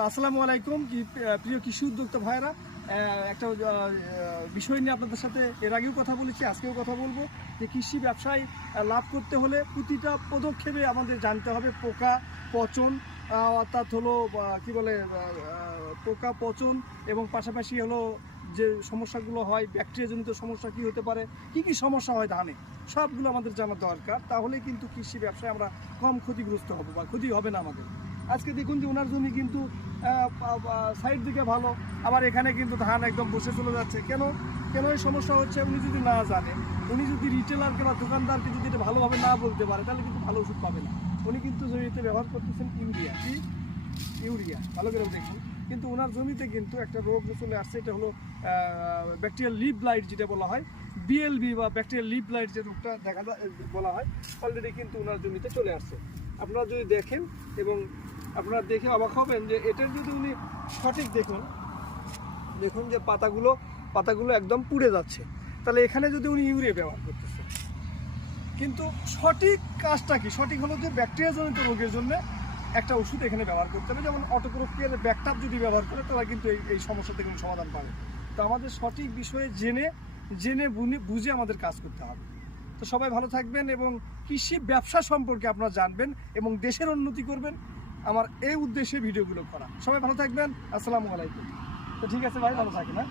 আসসালামু আলাইকুম প্রিয় কৃষি উদ্যোক্তা ভাইরা, একটা বিষয় নিয়ে আপনাদের সাথে এর আগেও কথা বলেছি, আজকেও কথা বলবো যে কৃষি ব্যবসায় লাভ করতে হলে প্রতিটা পদক্ষেপে আমাদের জানতে হবে পোকা পচন, অর্থাৎ হলো কি বলে পোকা পচন এবং পাশাপাশি হলো যে সমস্যাগুলো হয় ব্যাকটেরিয়াজনিত সমস্যা কি হতে পারে, কি সমস্যা হয় ধানে, সবগুলো আমাদের জানা দরকার। তাহলে কিন্তু কৃষি ব্যবসায় আমরা কম ক্ষতিগ্রস্ত হব বা ক্ষতি হবে না আমাদের। আজকে দেখুন যে ওনার জমি কিন্তু সাইড দিকে ভালো, আবার এখানে কিন্তু ধান একদম বসে চলে যাচ্ছে। কেন এই সমস্যা হচ্ছে? উনি যদি না জানে, উনি যদি রিটেলারকে বা দোকানদারকে যদি এটা ভালোভাবে না বলতে পারে, তাহলে কিন্তু ভালো ওষুধ পাবে না। উনি কিন্তু জমিতে ব্যবহার করতেছেন ইউরিয়া, ভালো করে দেখুন। কিন্তু ওনার জমিতে কিন্তু একটা রোগ চলে আসছে, এটা হলো ব্যাকটেরিয়াল লিভ ব্লাইট, যেটা বলা হয় বিএলবি বা ব্যাকটেরিয়াল লিভ ব্লাইট, যে রোগটা বলা হয়, অলরেডি কিন্তু ওনার জমিতে চলে আসছে। আপনারা যদি দেখেন এবং আপনারা দেখে অবাক হবেন যে এটার যদি উনি সঠিক দেখুন যে পাতাগুলো একদম পুড়ে যাচ্ছে। তাহলে এখানে যদি উনি ইউরিয়া ব্যবহার করতেছে, কিন্তু সঠিক কাজটা কি? সঠিক হলো যে ব্যাকটেরিয়াজনিত রোগের জন্য একটা ওষুধ এখানে ব্যবহার করতে হবে, যেমন অটোক্রোপিয়ার ব্যাকটাপ যদি ব্যবহার করে, তারা কিন্তু এই সমস্যা থেকে সমাধান পাবে। তো আমাদের সঠিক বিষয়ে জেনে বুঝে আমাদের কাজ করতে হবে। তো সবাই ভালো থাকবেন এবং কৃষি ব্যবসা সম্পর্কে আপনারা জানবেন এবং দেশের উন্নতি করবেন, আমার এই উদ্দেশ্যে ভিডিওগুলো করা। সবাই ভালো থাকবেন, আসসালামু আলাইকুম। তো ঠিক আছে ভাই, ভালো থাকেন। হ্যাঁ।